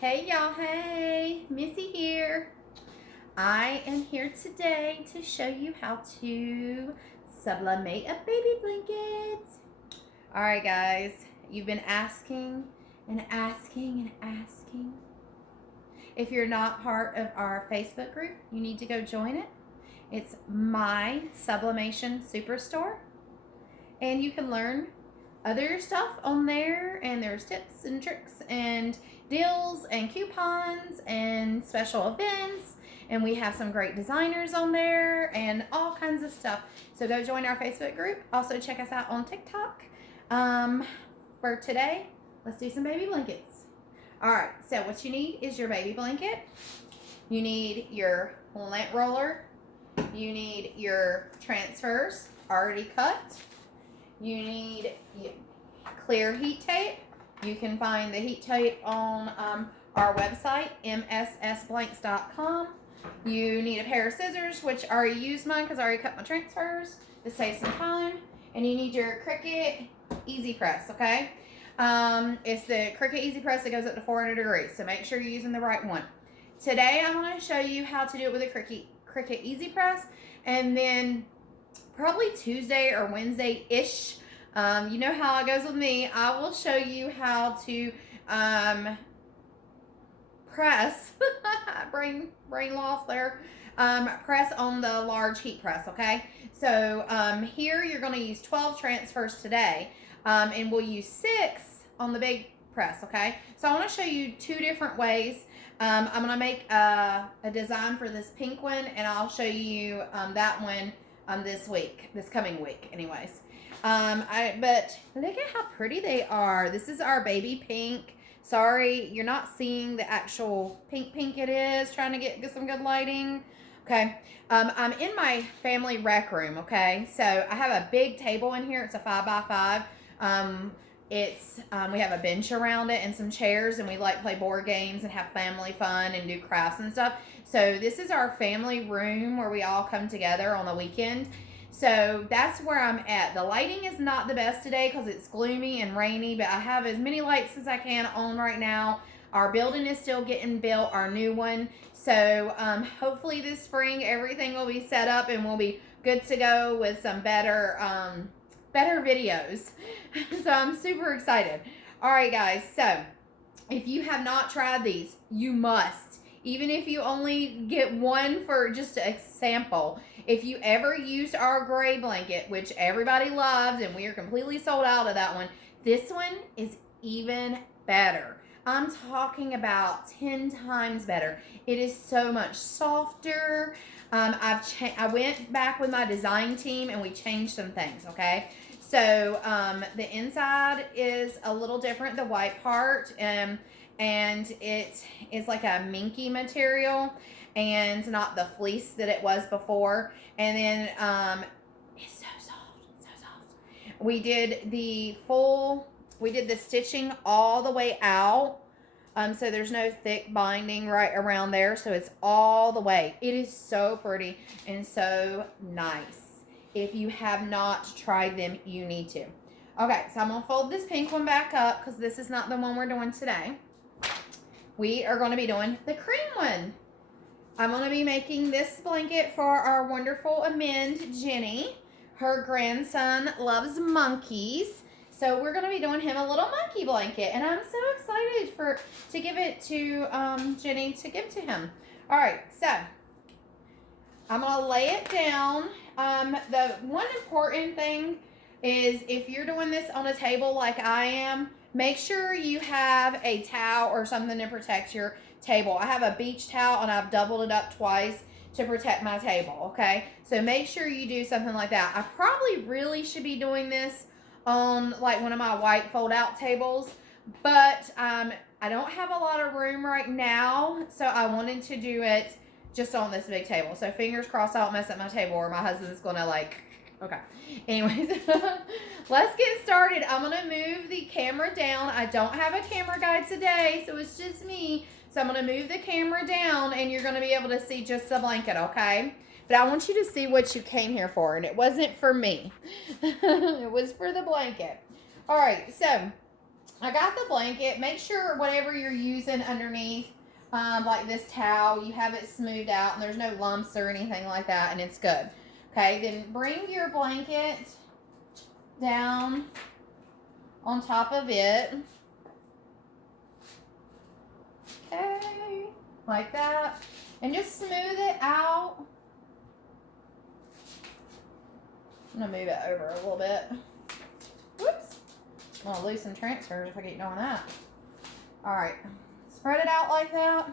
Hey y'all, hey, Missy here. I am here today to show you how to sublimate a baby blanket. All right, guys, you've been asking and asking and asking. If you're not part of our Facebook group, you need to go join it. It's My Sublimation Superstore, and you can learn other stuff on there, and there's tips and tricks and deals and coupons and special events, and we have some great designers on there and all kinds of stuff. So go join our Facebook group. Also check us out on TikTok. For today, let's do some baby blankets. All right, so what you need is your baby blanket. You need your lint roller. You need your transfers already cut. You need clear heat tape. You can find the heat tape on our website, mssblanks.com. You need a pair of scissors, which I already used mine because I already cut my transfers to save some time. And you need your Cricut Easy Press, okay? It's the Cricut Easy Press that goes up to 400 degrees, so make sure you're using the right one. Today, I'm going to show you how to do it with a Cricut Easy Press, and then probably Tuesday or Wednesday-ish, you know how it goes with me, I will show you how to press, brain loss there, press on the large heat press, okay? So here you're going to use 12 transfers today, and we'll use 6 on the big press, okay? So I want to show you 2 different ways. I'm going to make a design for this pink one, and I'll show you that one this coming week, anyways. But look at how pretty they are. This is our baby pink. Sorry, you're not seeing the actual pink it is. Trying to get some good lighting. Okay. I'm in my family rec room, okay? So I have a big table in here. It's a 5x5. We have a bench around it and some chairs, and we like play board games and have family fun and do crafts and stuff. So this is our family room where we all come together on the weekend. So that's where I'm at. The lighting is not the best today because it's gloomy and rainy, but I have as many lights as I can on right now. Our building is still getting built, our new one. So hopefully this spring everything will be set up and we'll be good to go with some better videos. So I'm super excited. All right, guys. So if you have not tried these, you must. Even if you only get one for just a sample. If you ever used our gray blanket, which everybody loves, and we are completely sold out of that one, this one is even better. I'm talking about 10 times better. It is so much softer. I went back with my design team and we changed some things, okay? So the inside is a little different, the white part, and it is like a minky material and not the fleece that it was before. And then it's so soft. We did the stitching all the way out. So there's no thick binding right around there. So it's all the way. It is so pretty and so nice. If you have not tried them, you need to. Okay, so I'm going to fold this pink one back up because this is not the one we're doing today. We are going to be doing the cream one. I'm going to be making this blanket for our wonderful amend, Jenny. Her grandson loves monkeys. So we're going to be doing him a little monkey blanket. And I'm so excited to give it to Jenny to give to him. All right, so I'm going to lay it down. The one important thing is if you're doing this on a table like I am, make sure you have a towel or something to protect your table. I have a beach towel and I've doubled it up twice to protect my table, okay? So make sure you do something like that. I probably really should be doing this on like one of my white fold out tables, but I don't have a lot of room right now, so I wanted to do it just on this big table. So fingers crossed I don't mess up my table or my husband's gonna okay. Anyways, let's get started. I'm gonna move the camera down. I don't have a camera guy today, so it's just me. So I'm gonna move the camera down and you're gonna be able to see just the blanket, okay? But I want you to see what you came here for, and it wasn't for me. It was for the blanket. All right, so I got the blanket. Make sure whatever you're using underneath, like this towel, you have it smoothed out and there's no lumps or anything like that, and it's good. Okay, then bring your blanket down on top of it. Okay, like that. And just smooth it out. I'm going to move it over a little bit. Whoops. I'm going to lose some transfers if I keep doing that. Alright. Spread it out like that.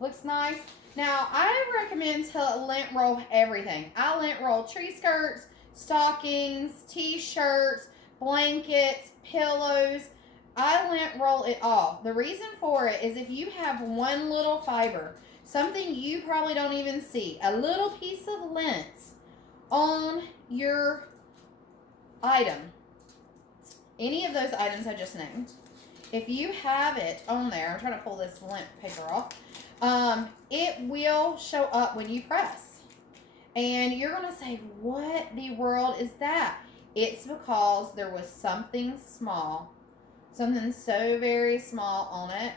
Looks nice. Now, I recommend to lint roll everything. I lint roll tree skirts, stockings, t-shirts, blankets, pillows. I lint roll it all. The reason for it is if you have one little fiber, something you probably don't even see, a little piece of lint on your item, any of those items I just named, if you have it on there, I'm trying to pull this lint paper off, it will show up when you press. And you're going to say, what the world is that? It's because there was something small, something so very small on it.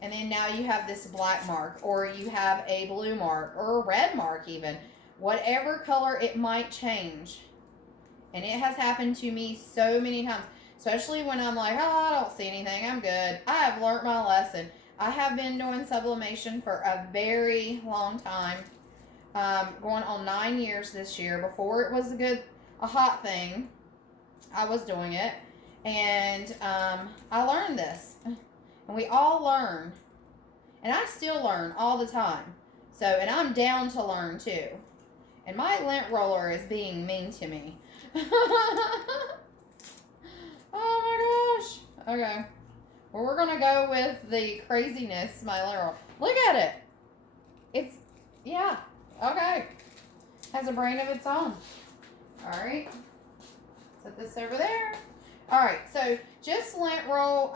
And then now you have this black mark, or you have a blue mark, or a red mark even. Whatever color it might change. And it has happened to me so many times. Especially when I'm like, oh, I don't see anything. I'm good. I have learned my lesson. I have been doing sublimation for a very long time. Going on 9 years this year. Before it was a hot thing, I was doing it. And I learned this. And we all learn. And I still learn all the time. So, and I'm down to learn too. And my lint roller is being mean to me. Oh my gosh. Okay. Well, we're going to go with the craziness, my lint roller. Look at it. It's, yeah. Okay. Has a brain of its own. Alright. Set this over there. Alright. So, just lint roll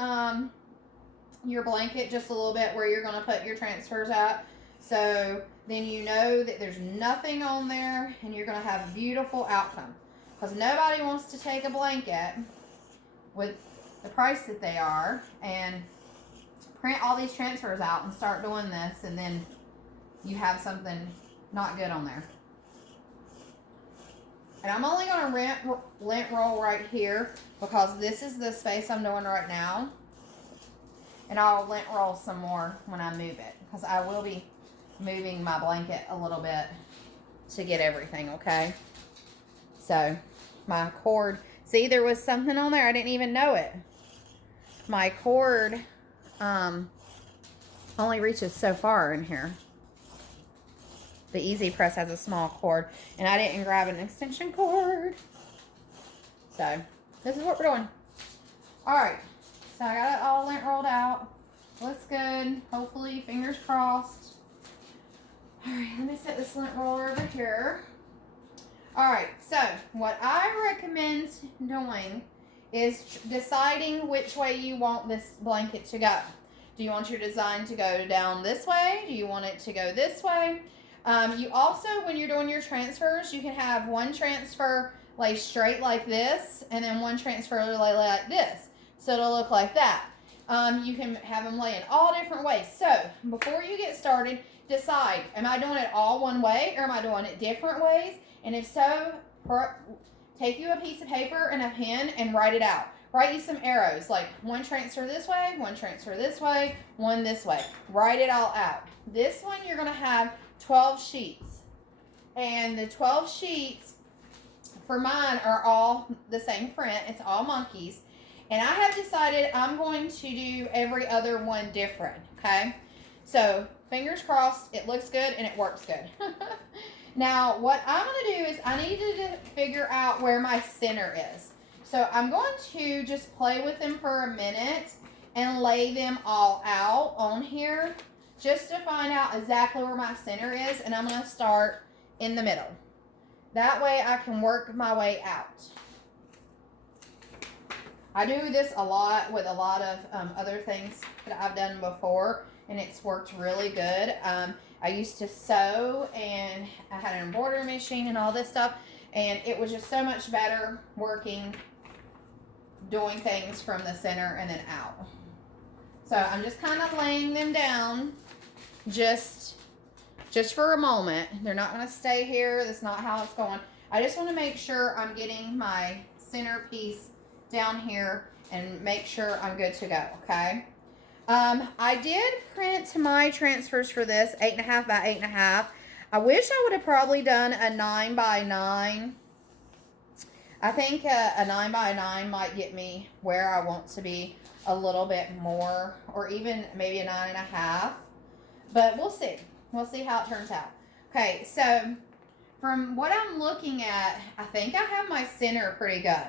your blanket just a little bit where you're going to put your transfers at. So, then you know that there's nothing on there and you're going to have a beautiful outcome. Because nobody wants to take a blanket with the price that they are and print all these transfers out and start doing this, and then you have something not good on there. And I'm only going to lint roll right here because this is the space I'm doing right now. And I'll lint roll some more when I move it, because I will be moving my blanket a little bit to get everything, okay? So, my cord, see, there was something on there, I didn't even know it. My cord only reaches so far in here. The Easy Press has a small cord, and I didn't grab an extension cord. So, this is what we're doing. Alright, so I got it all lint rolled out. Looks good. Hopefully, fingers crossed. Alright, let me set this lint roller over here. Alright, so what I recommend doing is deciding which way you want this blanket to go. Do you want your design to go down this way? Do you want it to go this way? You also, when you're doing your transfers, you can have one transfer lay straight like this, and then one transfer lay like this. So it'll look like that. You can have them lay in all different ways. So before you get started, decide, am I doing it all one way or am I doing it different ways? And if so, take you a piece of paper and a pen and write it out. Write you some arrows, like one transfer this way, one transfer this way, one this way. Write it all out. This one you're going to have 12 sheets. And the 12 sheets for mine are all the same print. It's all monkeys. And I have decided I'm going to do every other one different, okay? So, fingers crossed, it looks good and it works good. Now, what I'm going to do is I need to figure out where my center is. So, I'm going to just play with them for a minute and lay them all out on here just to find out exactly where my center is. And I'm going to start in the middle. That way I can work my way out. I do this a lot with a lot of other things that I've done before, and it's worked really good. I used to sew, and I had an embroidery machine and all this stuff, and it was just so much better working doing things from the center and then out. So I'm just kind of laying them down just for a moment. They're not going to stay here. That's not how it's going. I just want to make sure I'm getting my centerpiece down here and make sure I'm good to go, okay? I did print my transfers for this 8.5 by 8.5. I wish I would have probably done a 9 by 9. I think a 9 by 9 might get me where I want to be a little bit more, or even maybe a 9.5. But we'll see. We'll see how it turns out. Okay, so from what I'm looking at, I think I have my center pretty good.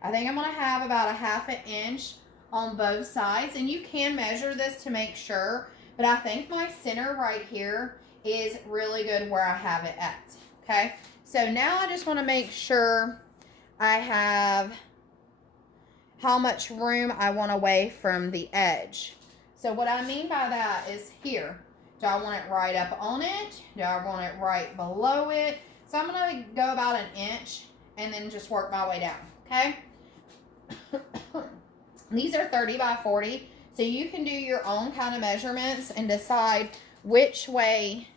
I think I'm going to have about a 1/2 inch on both sides, and you can measure this to make sure, but I think my center right here is really good where I have it at. Okay, so now I just want to make sure I have how much room I want away from the edge. So what I mean by that is here. Do I want it right up on it? Do I want it right below it? So I'm going to go about 1 inch and then just work my way down. Okay. These are 30 by 40. So you can do your own kind of measurements and decide which way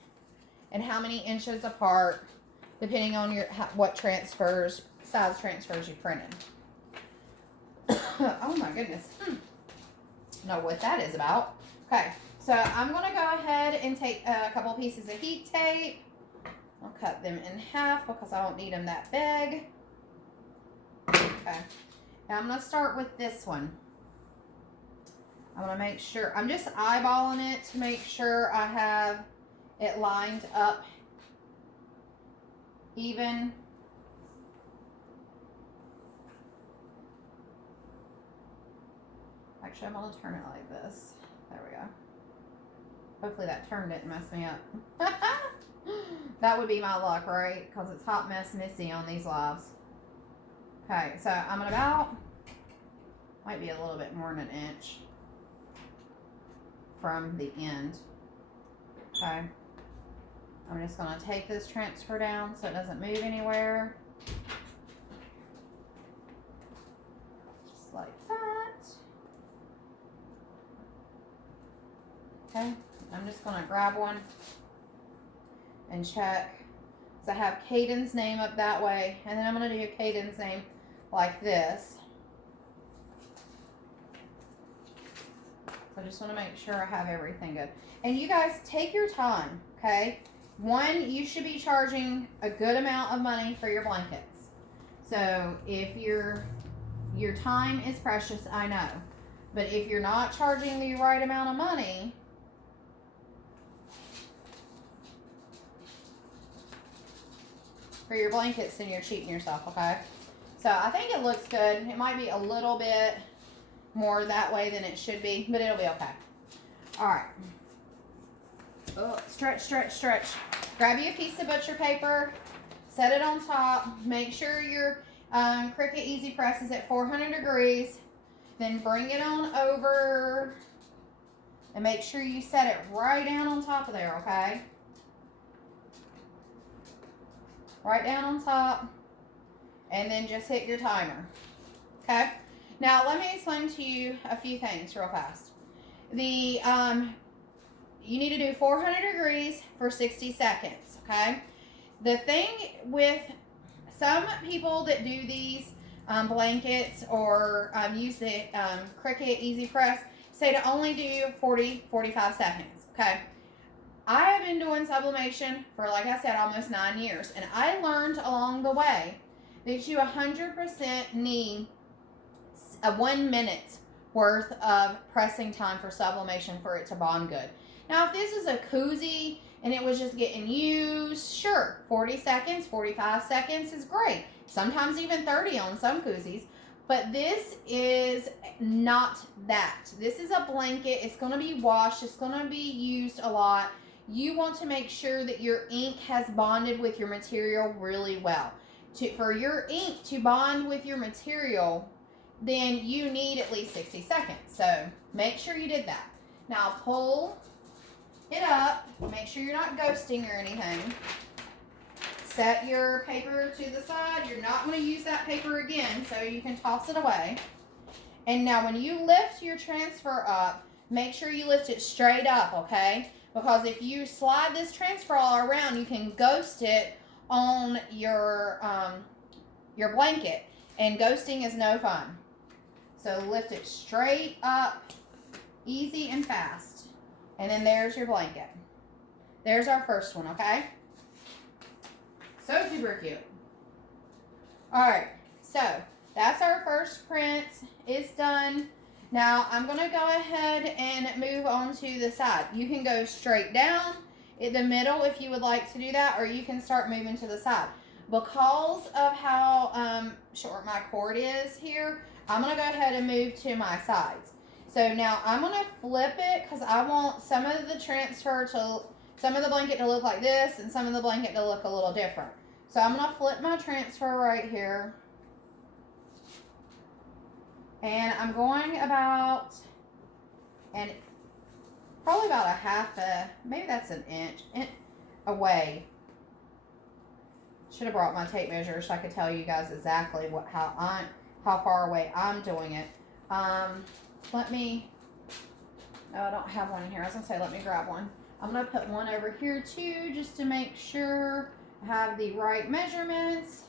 and how many inches apart, depending on your what transfers, size transfers you printed. Oh my goodness. Know what that is about. Okay, so I'm going to go ahead and take a couple pieces of heat tape. I'll cut them in half because I don't need them that big. Okay, now I'm going to start with this one. I'm going to make sure, I'm just eyeballing it to make sure I have it lined up even. Actually, I'm going to turn it like this. There we go. Hopefully that turn didn't mess me up. That would be my luck, right? Because it's hot mess messy on these lives. Okay, so I'm at about, might be a little bit more than 1 inch from the end. Okay. I'm just going to take this transfer down so it doesn't move anywhere. Just like that. Okay. I'm just going to grab one and check. So I have Caden's name up that way, and then I'm going to do Caden's name like this. I just want to make sure I have everything good. And you guys, take your time, okay? One, you should be charging a good amount of money for your blankets. So if your time is precious, I know. But if you're not charging the right amount of money, for your blankets, then you're cheating yourself, okay? So I think it looks good. It might be a little bit more that way than it should be, but it'll be okay. All right. Oh, stretch, stretch, stretch. Grab you a piece of butcher paper, set it on top. Make sure your Cricut Easy Press is at 400 degrees. Then bring it on over and make sure you set it right down on top of there, okay? Right down on top, and then just hit your timer. Okay. Now let me explain to you a few things real fast. You need to do 400 degrees for 60 seconds. Okay. The thing with some people that do these blankets or use the Cricut Easy Press say to only do 45 seconds. Okay. I have been doing sublimation for, like I said, almost 9 years. And I learned along the way that you 100% need a 1 minute worth of pressing time for sublimation for it to bond good. Now, if this is a koozie and it was just getting used, sure, 40 seconds, 45 seconds is great. Sometimes even 30 on some koozies. But this is not that. This is a blanket. It's going to be washed. It's going to be used a lot. You want to make sure that your ink has bonded with your material really well. For your ink to bond with your material, then you need at least 60 seconds. So make sure you did that. Now pull it up. Make sure you're not ghosting or anything. Set your paper to the side. You're not going to use that paper again, so you can toss it away. And now when you lift your transfer up, make sure you lift it straight up, okay? Because if you slide this transfer all around, you can ghost it on your blanket. And ghosting is no fun. So lift it straight up, easy and fast. And then there's your blanket. There's our first one, okay? So super cute. Alright, so that's our first print. It's done. Now I'm going to go ahead and move on to the side. You can go straight down in the middle if you would like to do that, or you can start moving to the side. Because of how short my cord is here, I'm going to go ahead and move to my sides. So now I'm going to flip it because I want some of the blanket to look like this and some of the blanket to look a little different. So I'm going to flip my transfer right here. And I'm going probably about maybe that's an inch away. Should have brought my tape measure so I could tell you guys exactly how far away I'm doing it. No, I don't have one in here. I was going to say, let me grab one. I'm going to put one over here too, just to make sure I have the right measurements.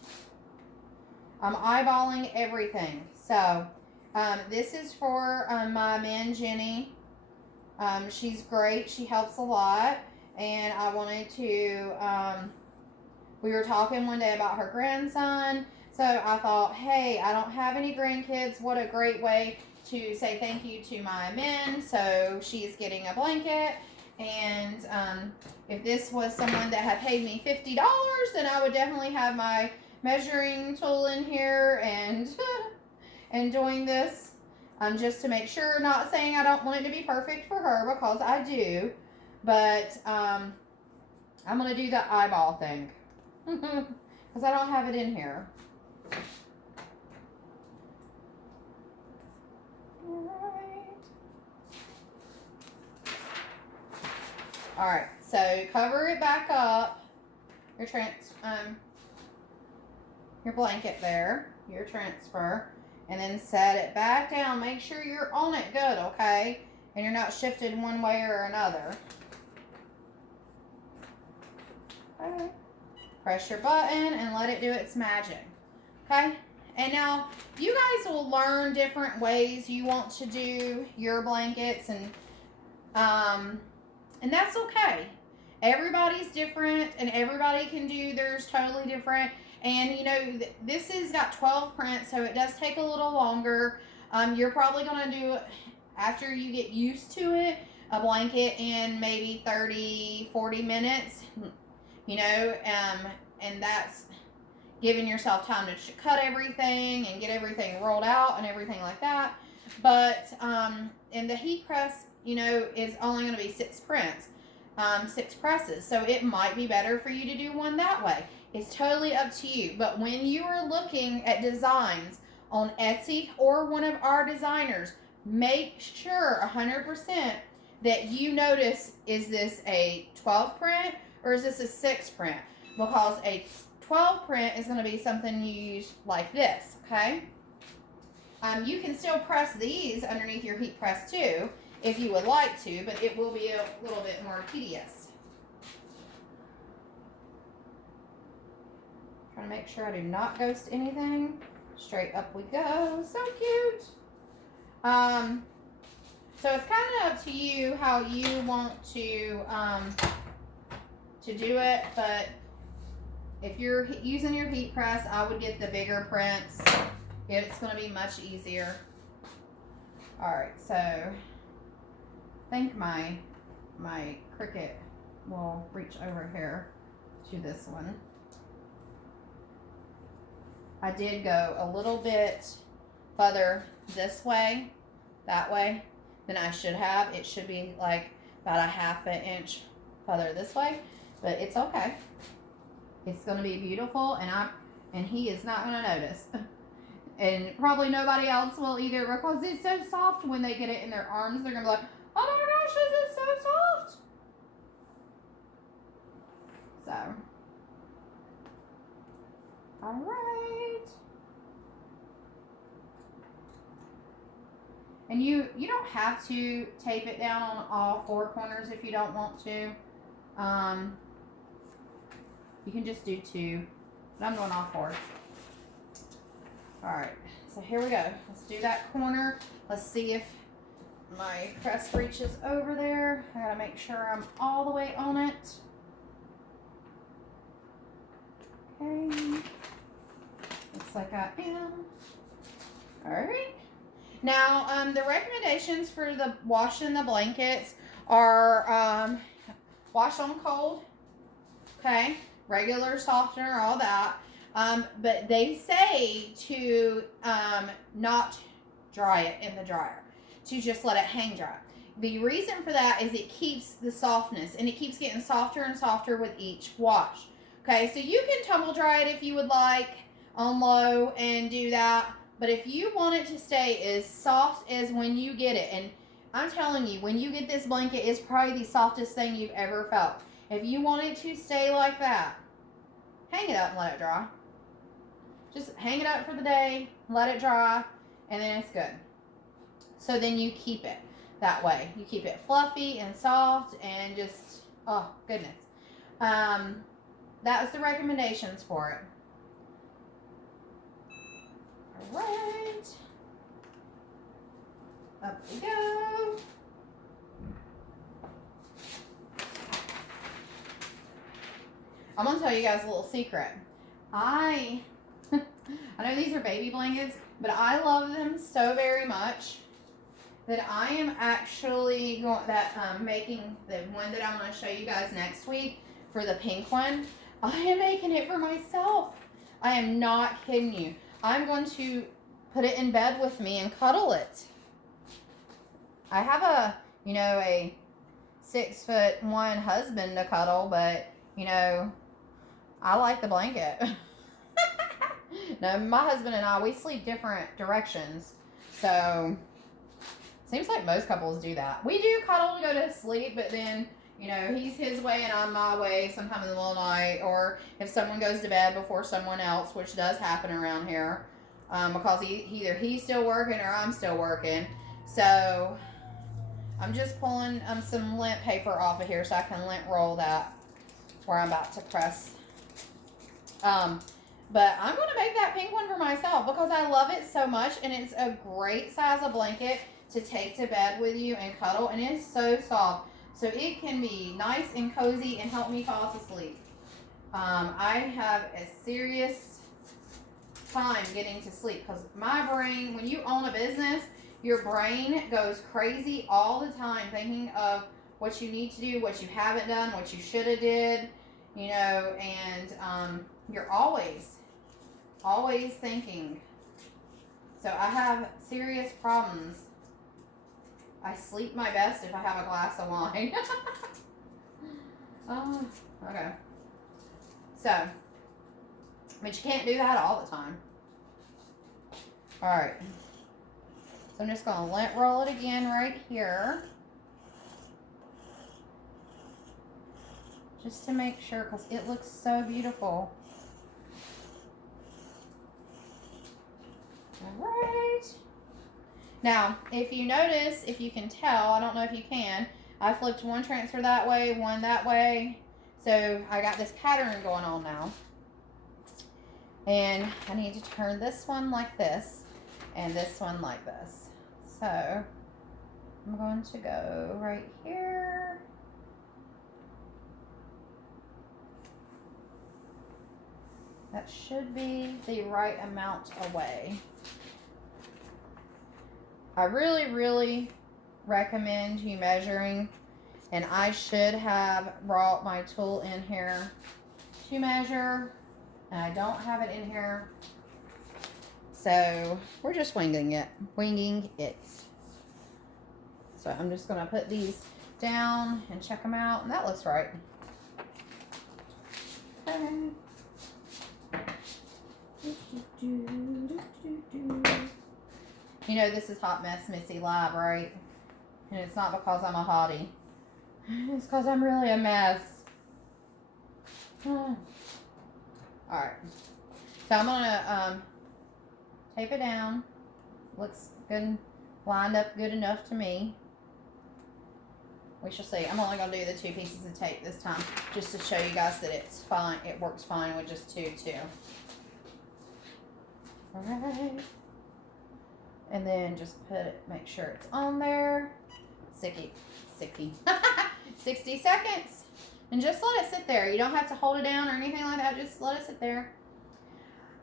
I'm eyeballing everything. So, this is for my man, Jenny. She's great. She helps a lot. And I wanted to, we were talking one day about her grandson. So I thought, hey, I don't have any grandkids. What a great way to say thank you to my men. So she's getting a blanket. And if this was someone that had paid me $50, then I would definitely have my measuring tool in here and doing this just to make sure. Not saying I don't want it to be perfect for her, because I do, but I'm going to do the eyeball thing because I don't have it in here. All right, so cover it back up, your blanket there, your transfer, and then set it back down. Make sure you're on it good, okay? And you're not shifted one way or another. Okay. Press your button and let it do its magic, okay? And now, you guys will learn different ways you want to do your blankets, and that's okay. Everybody's different, and everybody can do theirs totally different. And, you know, this has got 12 prints, so it does take a little longer. You're probably going to do, after you get used to it, a blanket in maybe 30, 40 minutes, you know, and that's giving yourself time to cut everything and get everything rolled out and everything like that. But, and the heat press, you know, is only going to be 6 prints, 6 presses. So it might be better for you to do one that way. It's totally up to you. But when you are looking at designs on Etsy or one of our designers, make sure 100% that you notice, is this a 12 print or is this a 6 print? Because a 12 print is going to be something you use like this, okay? You can still press these underneath your heat press too, if you would like to, but it will be a little bit more tedious. Trying to make sure I do not ghost anything. Straight up we go. So cute. So it's kind of up to you how you want to do it, but if you're using your heat press, I would get the bigger prints. It's going to be much easier. Alright, so I think my Cricut will reach over here to this one. I did go a little bit further this way, that way, than I should have. It should be like about a ½ an inch further this way, but it's okay. It's going to be beautiful, and he is not going to notice. And probably nobody else will either, because it's so soft when they get it in their arms. They're going to be like, oh my gosh, this is so soft. So, all right. And you don't have to tape it down on all 4 corners if you don't want to. You can just do 2, but I'm doing all 4. All right, so here we go. Let's do that corner. Let's see if my press reaches over there. I gotta make sure I'm all the way on it. Okay, looks like I am. All right. Now, the recommendations for the washing the blankets are wash on cold, okay, regular softener, all that. But they say to not dry it in the dryer, to just let it hang dry. The reason for that is it keeps the softness, and it keeps getting softer and softer with each wash. Okay, so you can tumble dry it if you would like on low and do that. But if you want it to stay as soft as when you get it, and I'm telling you, when you get this blanket, it's probably the softest thing you've ever felt. If you want it to stay like that, hang it up and let it dry. Just hang it up for the day, let it dry, and then it's good. So then you keep it that way. You keep it fluffy and soft and just, oh, goodness. That was the recommendations for it. All right. Up we go. I'm going to tell you guys a little secret. I know these are baby blankets, but I love them so very much that I am actually making the one that I'm going to show you guys next week for the pink one. I am making it for myself. I am not kidding you. I'm going to put it in bed with me and cuddle it. I have a 6'1" husband to cuddle, but I like the blanket. No, my husband and I, we sleep different directions. So, seems like most couples do that. We do cuddle to go to sleep, but then, he's his way and I'm my way sometime in the middle of the night. Or if someone goes to bed before someone else, which does happen around here. Because either he's still working or I'm still working. So, I'm just pulling some lint paper off of here so I can lint roll that where I'm about to press. But I'm going to make that pink one for myself because I love it so much, and it's a great size of blanket to take to bed with you and cuddle, and it's so soft. So it can be nice and cozy and help me fall asleep. I have a serious time getting to sleep because my brain, when you own a business, your brain goes crazy all the time thinking of what you need to do, what you haven't done, what you should have did, and you're always thinking. So I have serious problems. I sleep my best if I have a glass of wine. Oh, okay. So, but you can't do that all the time. All right. So I'm just going to lint roll it again right here. Just to make sure, because it looks so beautiful. All right. Now, if you notice, if you can tell, I don't know if you can, I flipped one transfer that way, one that way. So I got this pattern going on now. And I need to turn this one like this and this one like this. So I'm going to go right here. That should be the right amount away. I really, really recommend you measuring, and I should have brought my tool in here to measure, and I don't have it in here, so we're just winging it. So I'm just going to put these down and check them out, and that looks right. Okay. This is Hot Mess Missy Live, right? And it's not because I'm a hottie. It's because I'm really a mess. Alright. So I'm going to tape it down. Looks good. lined up good enough to me. We shall see. I'm only going to do the 2 pieces of tape this time, just to show you guys that it's fine. It works fine with just 2 too. Alright. And then just make sure it's on there. 60 seconds. And just let it sit there. You don't have to hold it down or anything like that. Just let it sit there.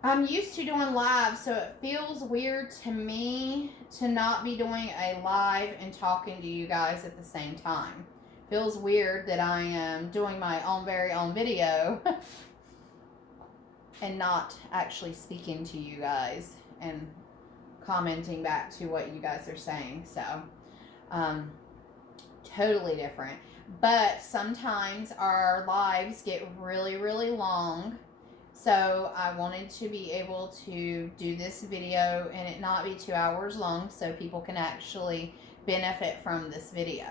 I'm used to doing live, so it feels weird to me to not be doing a live and talking to you guys at the same time. Feels weird that I am doing my own very own video and not actually speaking to you guys and commenting back to what you guys are saying. So, totally different. But sometimes our lives get really, really long. So I wanted to be able to do this video and it not be 2 hours long so people can actually benefit from this video.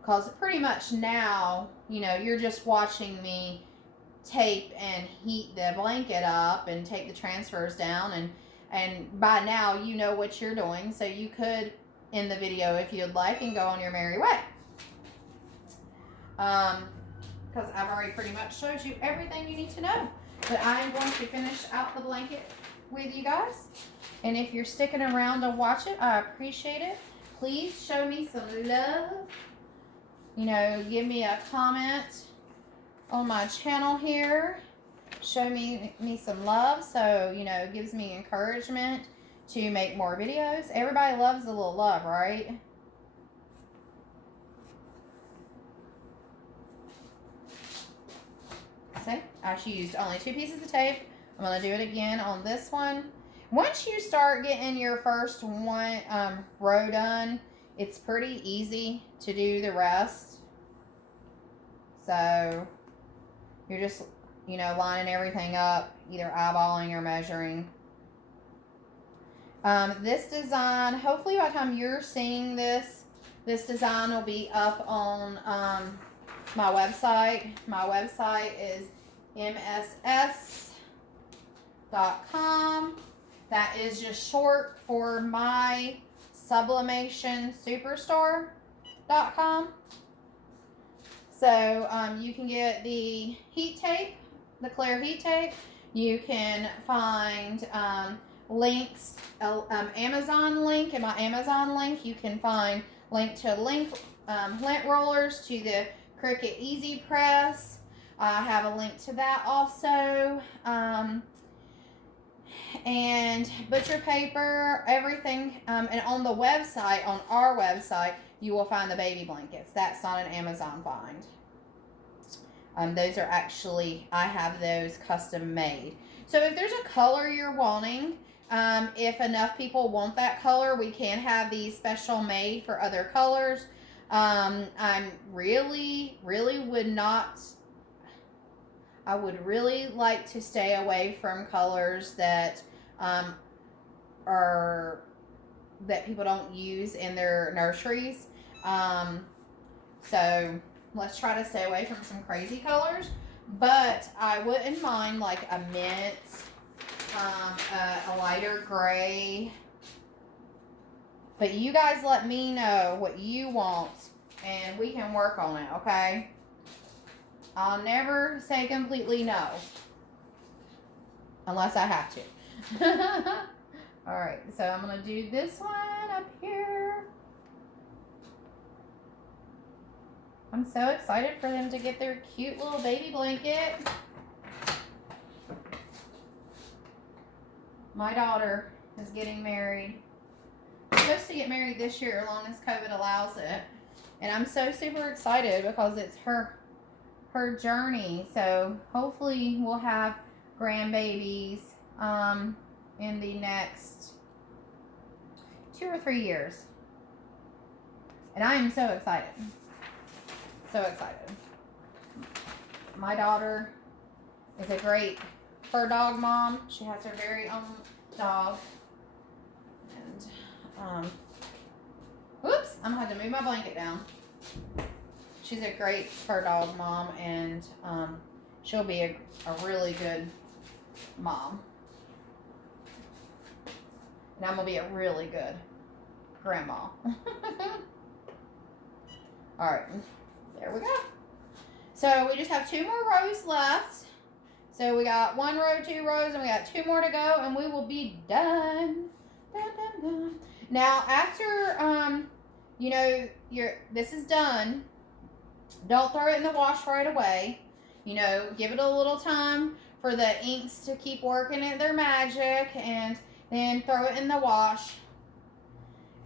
Because pretty much now, you know, you're just watching me tape and heat the blanket up and take the transfers down, and by now you know what you're doing, so you could end the video if you'd like and go on your merry way. Because I've already pretty much showed you everything you need to know. But I'm going to finish out the blanket with you guys. And if you're sticking around to watch it, I appreciate it. Please show me some love. You know, give me a comment on my channel here. Show me some love. So, you know, it gives me encouragement to make more videos. Everybody loves a little love, right? See, I used only 2 pieces of tape. I'm going to do it again on this one. Once you start getting your first one row done, it's pretty easy to do the rest. So you're just, you know, lining everything up, either eyeballing or measuring. This design, hopefully by the time you're seeing this design will be up on my website. My website is mss.com. That is just short for my sublimationsuperstore.com. So you can get the heat tape, the clear heat tape. You can find links, Amazon link. In my Amazon link, you can find link to lint rollers, to the Cricut Easy Press. I have a link to that also. And butcher paper, everything. And on the website, on our website, you will find the baby blankets. That's not an Amazon find. Those are actually, I have those custom made. So if there's a color you're wanting, if enough people want that color, we can have these special made for other colors. I'm really would not, I would really like to stay away from colors that that people don't use in their nurseries. So let's try to stay away from some crazy colors, but I wouldn't mind like a mint, a lighter gray. But you guys let me know what you want and we can work on it, okay? I'll never say completely no. Unless I have to. Alright, so I'm going to do this one up here. I'm so excited for them to get their cute little baby blanket. My daughter is getting married. She's supposed to get married this year as long as COVID allows it. And I'm so super excited because it's her journey. So hopefully we'll have grandbabies in the next 2 or 3 years. And I am so excited. So excited. My daughter is a great fur dog mom. She has her very own dog. And whoops, I'm gonna have to move my blanket down. She's a great fur dog mom, and she'll be a really good mom. And I'm gonna be a really good grandma. Alright, there we go. So we just have 2 more rows left. So we got 1 row, 2 rows, and we got 2 more to go, and we will be done. Dun, dun, dun. Now, after, you know, this is done, don't throw it in the wash right away. You know, give it a little time for the inks to keep working at their magic, and then throw it in the wash.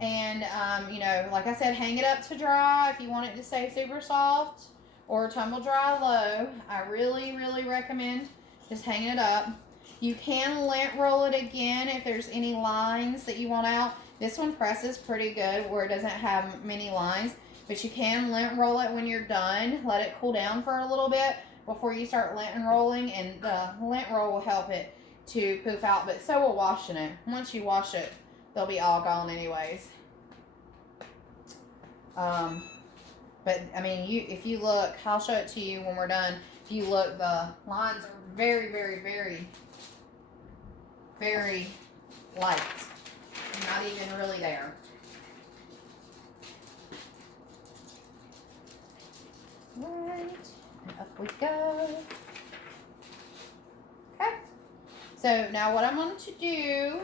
And, you know, like I said, hang it up to dry if you want it to stay super soft, or tumble dry low. I really, really recommend just hanging it up. You can lint roll it again if there's any lines that you want out. This one presses pretty good where it doesn't have many lines, but you can lint roll it when you're done. Let it cool down for a little bit before you start lint rolling, and the lint roll will help it to poof out, but so will washing it. Once you wash it, they'll be all gone anyways. But I mean, if you look, I'll show it to you when we're done. If you look, the lines are very, very, very, very light. Not even really there. Right, and up we go. Okay. So now what I'm going to do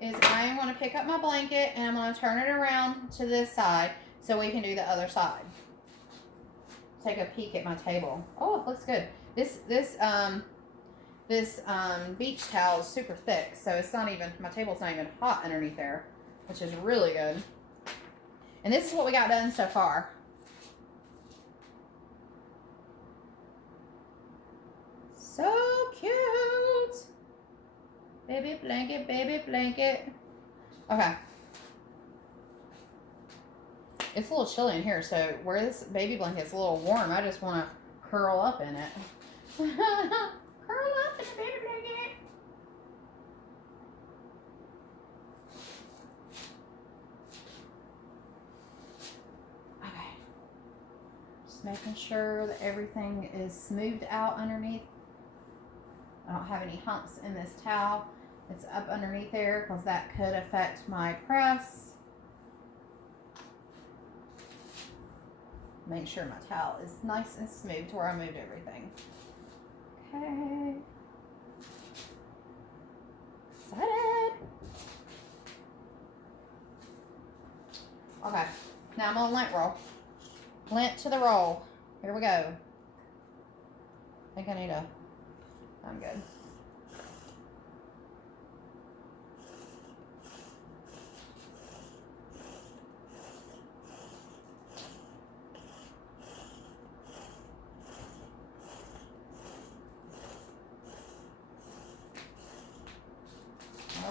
is I am going to pick up my blanket and I'm going to turn it around to this side so we can do the other side. Take a peek at my table. Oh, it looks good. This beach towel is super thick, so it's not even, my table's not even hot underneath there, which is really good. And this is what we got done so far. So cute. Baby blanket, baby blanket. Okay. It's a little chilly in here, so where this baby blanket's a little warm, I just want to curl up in it. Curl up in the baby blanket. Okay. Just making sure that everything is smoothed out underneath. I don't have any humps in this towel. It's up underneath there because that could affect my press. Make sure my towel is nice and smooth to where I moved everything. Okay. Excited. Okay. Now I'm gonna lint roll. Lint to the roll. Here we go. I think I need I'm good.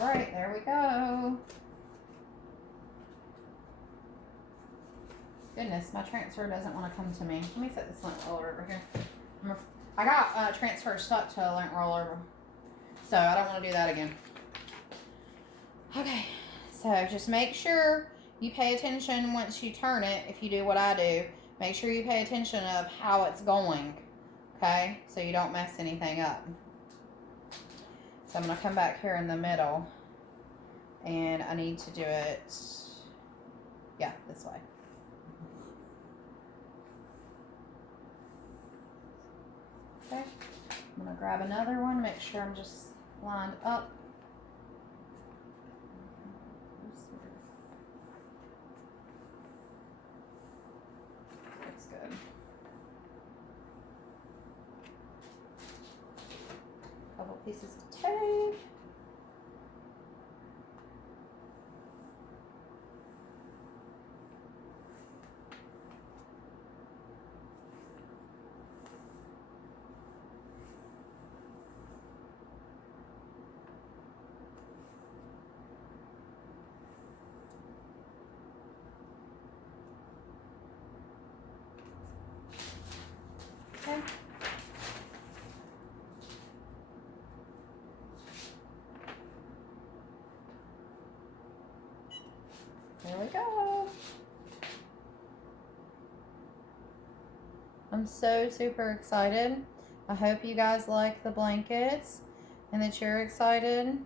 All right, there we go. Goodness, my transfer doesn't want to come to me. Let me set this lint roller over here. I got transfer stuck to a lint roller, so I don't want to do that again. Okay, so just make sure you pay attention once you turn it. If you do what I do, make sure you pay attention of how it's going, okay? So you don't mess anything up. So I'm going to come back here in the middle, and I need to do it, yeah, this way. Okay, I'm going to grab another one, make sure I'm just lined up. Looks good. Couple pieces of tape. Okay. There we go. I'm so super excited. I hope you guys like the blankets and that you're excited.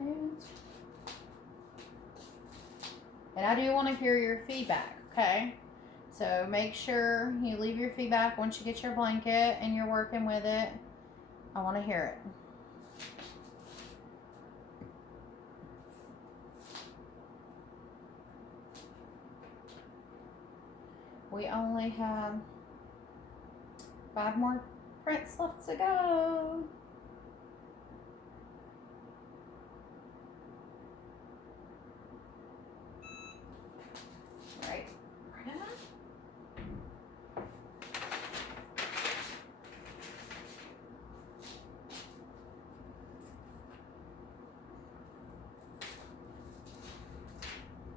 And I do want to hear your feedback, okay? So make sure you leave your feedback once you get your blanket and you're working with it. I want to hear it. We only have 5 more prints left to go. Right.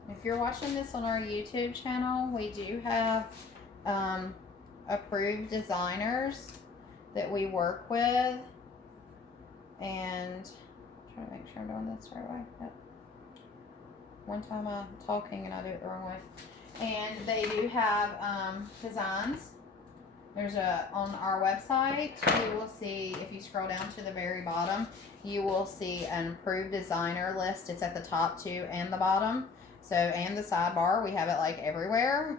If you're watching this on our YouTube channel, we do have approved designers that we work with, and I'm trying to make sure I'm doing this the right way. Yep. One time I'm talking and I do it the wrong way. And they do have designs. There's on our website, you will see, if you scroll down to the very bottom, you will see an approved designer list. It's at the top too and the bottom. So, and the sidebar, we have it like everywhere.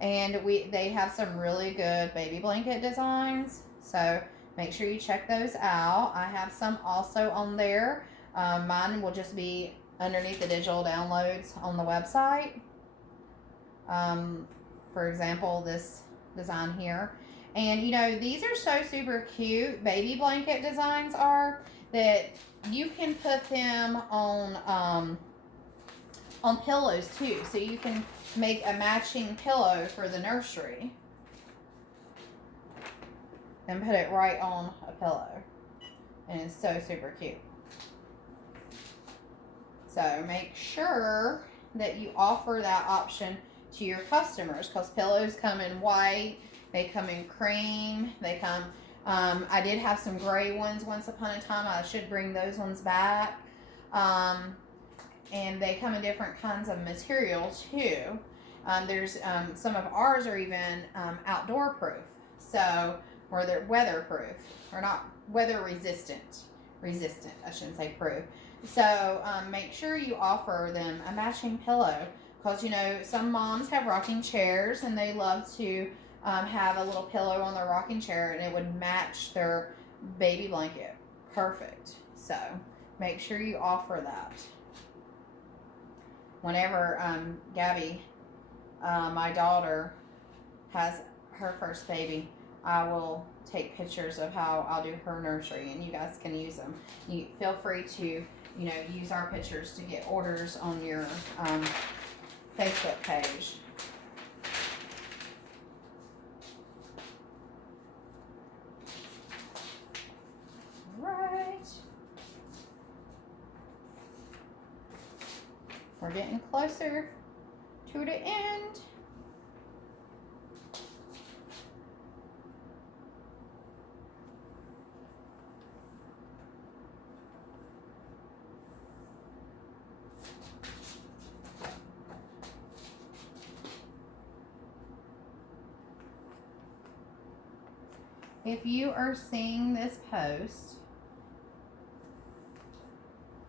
And they have some really good baby blanket designs. So make sure you check those out. I have some also on there. Mine will just be underneath the digital downloads on the website. For example, this design here. And you know, these are so super cute. Baby blanket designs are, that you can put them on pillows too. So you can make a matching pillow for the nursery and put it right on a pillow. And it's so super cute. So make sure that you offer that option to your customers, because pillows come in white, they come in cream, they come, I did have some gray ones once upon a time. I should bring those ones back. And they come in different kinds of material too. There's some of ours are even outdoor proof, so, or they're weatherproof, or not weather resistant, I shouldn't say proof. So make sure you offer them a matching pillow, because you know, some moms have rocking chairs and they love to have a little pillow on their rocking chair, and it would match their baby blanket perfect. So make sure you offer that. Whenever Gabby, my daughter, has her first baby, I will take pictures of how I'll do her nursery, and you guys can use them. You feel free to, you know, use our pictures to get orders on your Facebook page. Right. We're getting closer to the end. If you are seeing this post,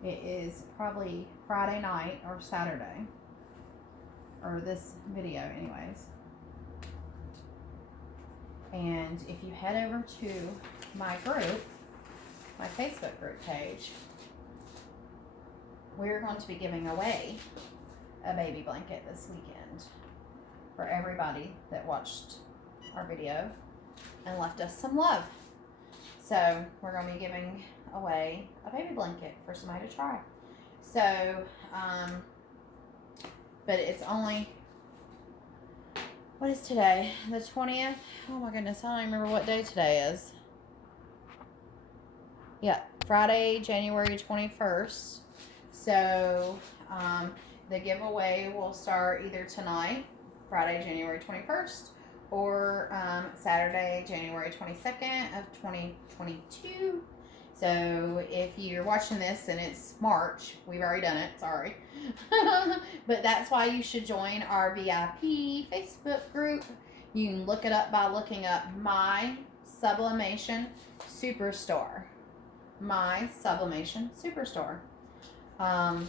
it is probably Friday night or Saturday, or this video anyways. And if you head over to my group, my Facebook group page, we're going to be giving away a baby blanket this weekend for everybody that watched our video and left us some love. So we're going to be giving away a baby blanket for somebody to try. So, but it's only, what is today? The 20th? Oh my goodness, I don't even remember what day today is. Yeah, Friday, January 21st. So, the giveaway will start either tonight, Friday, January 21st, or Saturday, January 22nd of 2022. So if you're watching this and it's March, we've already done it, sorry. But that's why you should join our VIP Facebook group. You can look it up by looking up My Sublimation Superstore. my Sublimation Superstore. And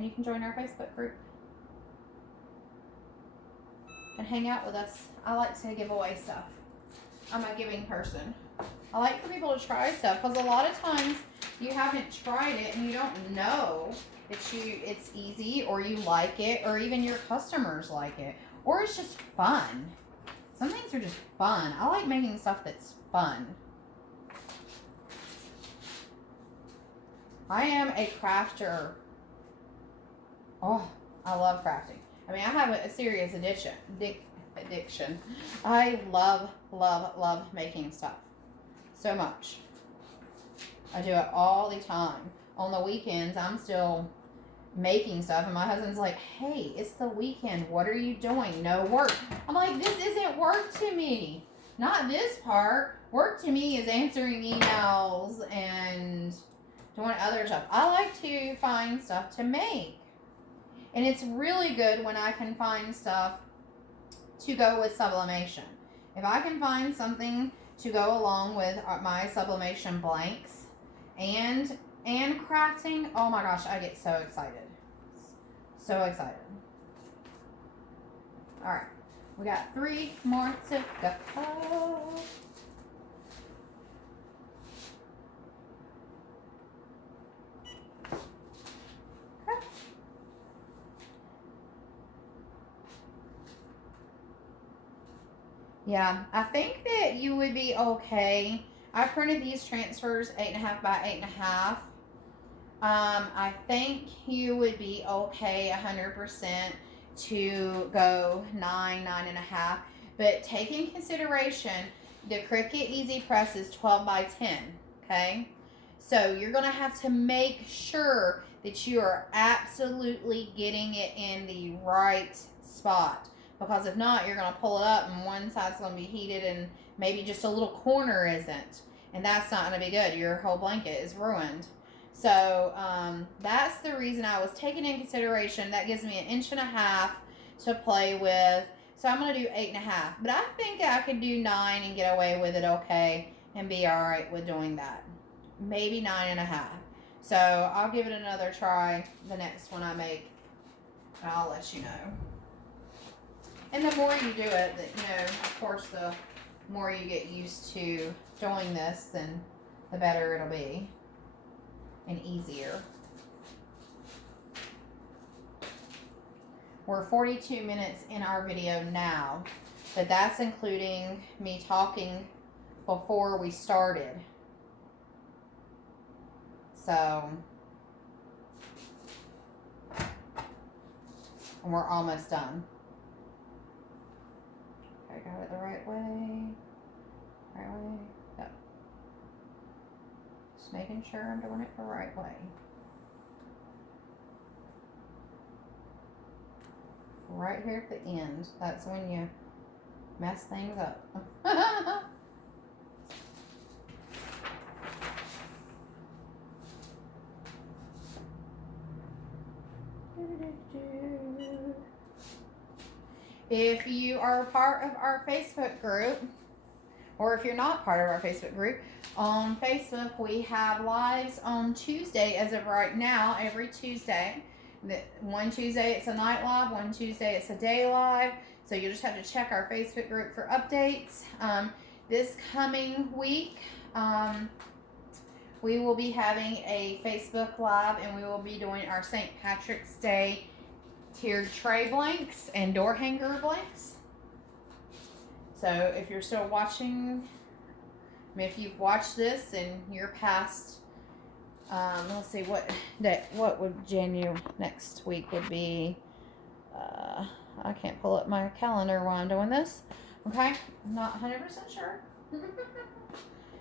you can join our Facebook group and hang out with us. I like to give away stuff. I'm a giving person. I like for people to try stuff because a lot of times you haven't tried it and you don't know that it's easy or you like it or even your customers like it or it's just fun. Some things are just fun. I like making stuff that's fun. I am a crafter. Oh, I love crafting. I mean, I have a serious addiction. I love, love, love making stuff so much. I do it all the time. On the weekends, I'm still making stuff, and my husband's like, hey, it's the weekend. What are you doing? No work. I'm like, this isn't work to me. Not this part. Work to me is answering emails and doing other stuff. I like to find stuff to make. And it's really good when I can find stuff to go with sublimation. If I can find something to go along with my sublimation blanks and crafting, oh my gosh, I get so excited. So excited. All right, we got 3 more to go. Yeah, I think that you would be okay. I printed these transfers 8.5 by 8.5. I think you would be okay 100% to go 9.5. But take in consideration the Cricut Easy Press is 12 by 10. Okay, so you're gonna have to make sure that you are absolutely getting it in the right spot. Because if not, you're going to pull it up and one side's going to be heated and maybe just a little corner isn't. And that's not going to be good. Your whole blanket is ruined. So that's the reason I was taking in consideration. That gives me 1.5 inches to play with. So I'm going to do 8.5. But I think I could do 9 and get away with it okay and be all right with doing that. Maybe 9.5. So I'll give it another try the next one I make. And I'll let you know. And the more you do it, of course, the more you get used to doing this, then the better it'll be and easier. We're 42 minutes in our video now, but that's including me talking before we started. So, and we're almost done. I got it the right way. Right way. Yep. Just making sure I'm doing it the right way. Right here at the end. That's when you mess things up. If you are a part of our Facebook group, or if you're not part of our Facebook group, on Facebook we have lives on Tuesday as of right now, every Tuesday. One Tuesday it's a night live, one Tuesday it's a day live. So you just have to check our Facebook group for updates. This coming week, we will be having a Facebook live and we will be doing our St. Patrick's Day tiered tray blanks and door hanger blanks. So if you're still watching, if you've watched this and you're past, let's see what would January next week would be. I can't pull up my calendar while I'm doing this. Okay, I'm not 100% sure.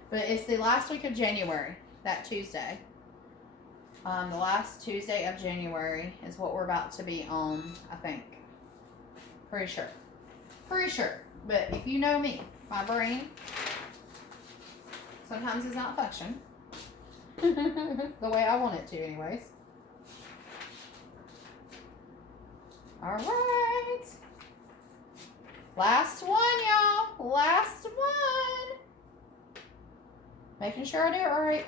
But it's the last week of January, that Tuesday. The last Tuesday of January is what we're about to be on, I think. Pretty sure. But if you know me, my brain sometimes does not function the way I want it to anyways. Alright. Last one, y'all. Last one. Making sure I do it right.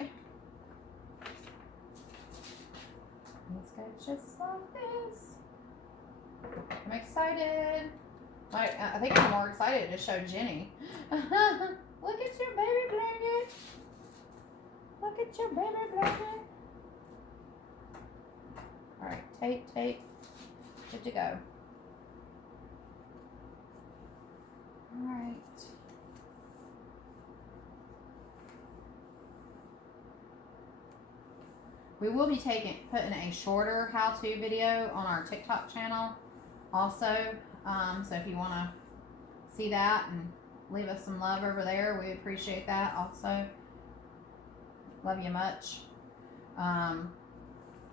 Let's go just like this. I'm excited. I think I'm more excited to show Jenny. Look at your baby blanket. Look at your baby blanket. Alright, tape. Good to go. Alright. We will be putting a shorter how-to video on our TikTok channel also. So if you want to see that and leave us some love over there, we appreciate that also. Love you much.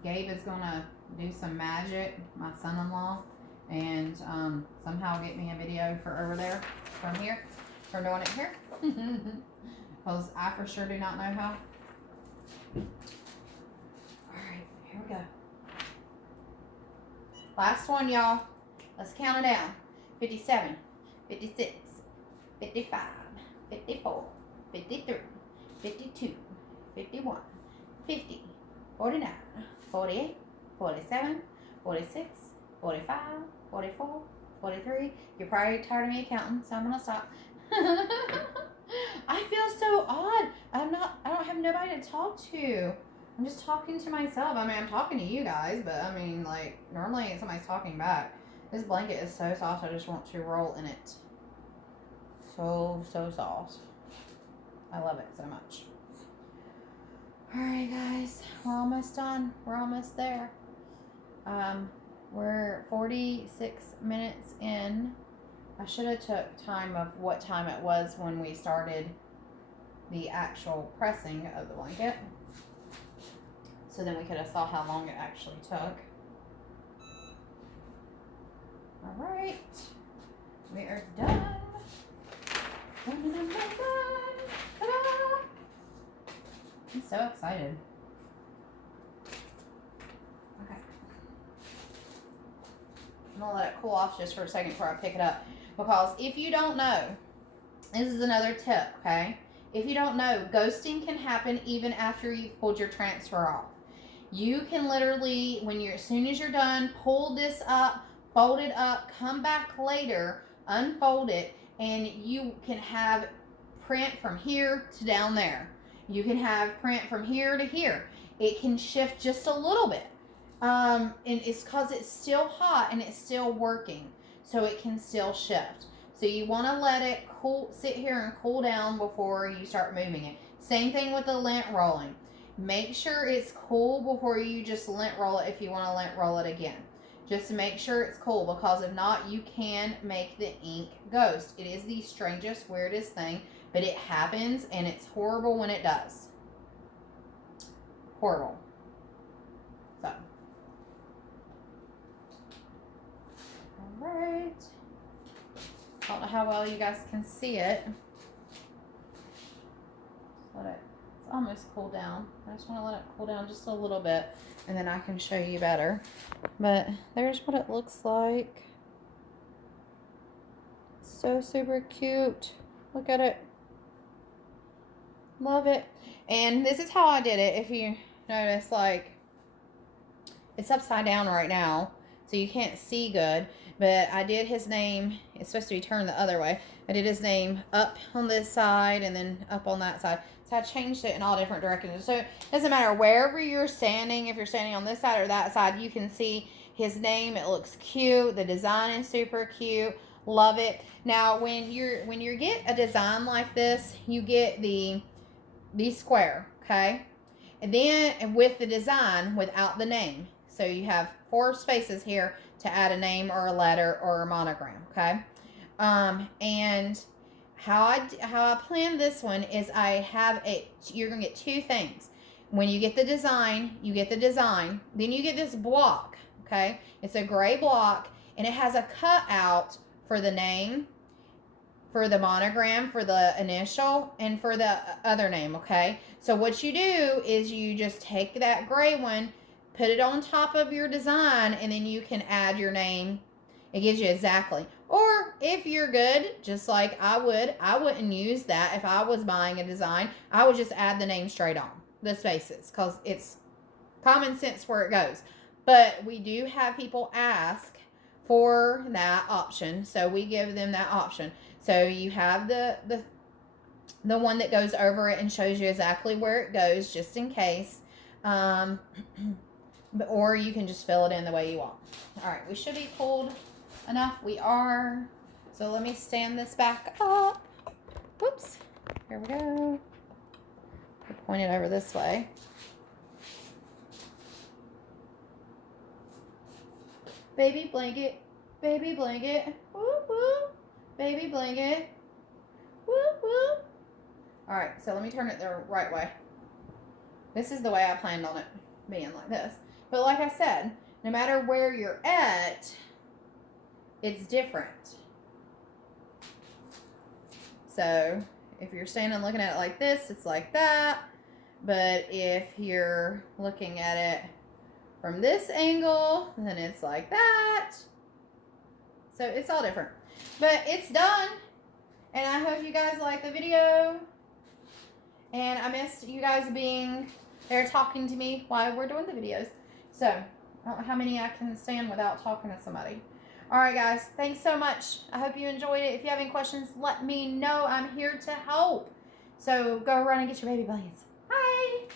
Gabe is going to do some magic, my son-in-law, and somehow get me a video for over there from doing it here. Because I for sure do not know how. Alright, here we go. Last one, y'all. Let's count it down. 57, 56, 55, 54, 53, 52, 51, 50, 49, 48, 47, 46, 45, 44, 43. You're probably tired of me counting, so I'm gonna stop. I feel so odd. I don't have nobody to talk to. I'm just talking to myself. I mean, I'm talking to you guys, but I mean, like, normally somebody's talking back. This blanket is so soft, I just want to roll in it. So soft. I love it so much. Alright, guys. We're almost done. We're almost there. We're 46 minutes in. I should have took time of what time it was when we started the actual pressing of the blanket. So then we could have saw how long it actually took. Alright. We are done. Dun. I'm so excited. Okay. I'm going to let it cool off just for a second before I pick it up. Because if you don't know, this is another tip, okay? If you don't know, ghosting can happen even after you've pulled your transfer off. You can literally, as soon as you're done, pull this up, fold it up, come back later, unfold it, and you can have print from here to down there. You can have print from here to here. It can shift just a little bit. And it's because it's still hot and it's still working. So it can still shift. So you want to let it sit here and cool down before you start moving it. Same thing with the lint rolling. Make sure it's cool before you just lint roll it if you want to lint roll it again. Just to make sure it's cool, because if not, you can make the ink ghost. It is the strangest, weirdest thing, but it happens, and it's horrible when it does. Horrible. So. Alright. I don't know how well you guys can see it. It's almost cooled down. I just want to let it cool down just a little bit, and then I can show you better. But there's what it looks like. So super cute. Look at it. Love it. And this is how I did it. If you notice, like, it's upside down right now, so you can't see good. But I did his name. It's supposed to be turned the other way. I did his name up on this side and then up on that side. So I changed it in all different directions. So it doesn't matter wherever you're standing. If you're standing on this side or that side, you can see his name. It looks cute. The design is super cute. Love it. Now, when you get a design like this, you get the square, okay? And then with the design without the name. So you have 4 spaces here to add a name or a letter or a monogram, okay? And how I plan this one is you're going to get 2 things. When you get the design, then you get this block, okay? It's a gray block, and it has a cutout for the name, for the monogram, for the initial, and for the other name, okay? So what you do is you just take that gray one, put it on top of your design, and then you can add your name It gives you exactly. Or if you're good, just like I wouldn't use that if I was buying a design. I would just add the name straight on the spaces because it's common sense where it goes. But we do have people ask for that option, so we give them that option. So you have the one that goes over it and shows you exactly where it goes, just in case. Or you can just fill it in the way you want. All right, we should be pulled enough. We are. So let me stand this back up. Whoops. Here we go. Point it over this way. Baby blanket, baby blanket, whoop whoop, baby blanket, whoop whoop. All right, so let me turn it the right way. This is the way I planned on it being, like this. But like I said, no matter where you're at, it's different. So if you're standing looking at it like this, it's like that. But if you're looking at it from this angle, then it's like that. So it's all different. But it's done. And I hope you guys like the video. And I missed you guys being there talking to me while we're doing the videos. So, I don't know how many I can stand without talking to somebody. Alright guys, thanks so much. I hope you enjoyed it. If you have any questions, let me know. I'm here to help. So, go run and get your baby blankets. Bye!